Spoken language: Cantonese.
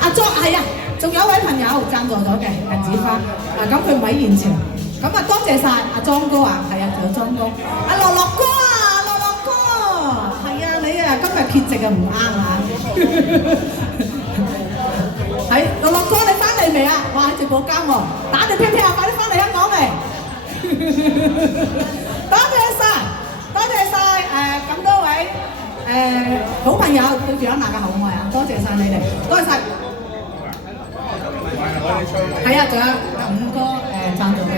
阿莊係啊，仲有一位朋友贊助咗嘅銀紙花，咁佢唔喺現場，咁啊多謝晒阿莊哥啊，係啊，仲有莊哥，阿樂樂哥啊，樂樂哥，係啊，你啊今日缺席啊唔啱啊，係樂樂哥你翻嚟未啊？哇喺直播間喎，打定拼拼啊，快啲翻嚟香港嚟！多謝晒，多謝晒咁多位好朋友對住阿娜嘅厚愛啊！多謝晒你哋，多謝晒。係啊，仲有5個贊助嘅。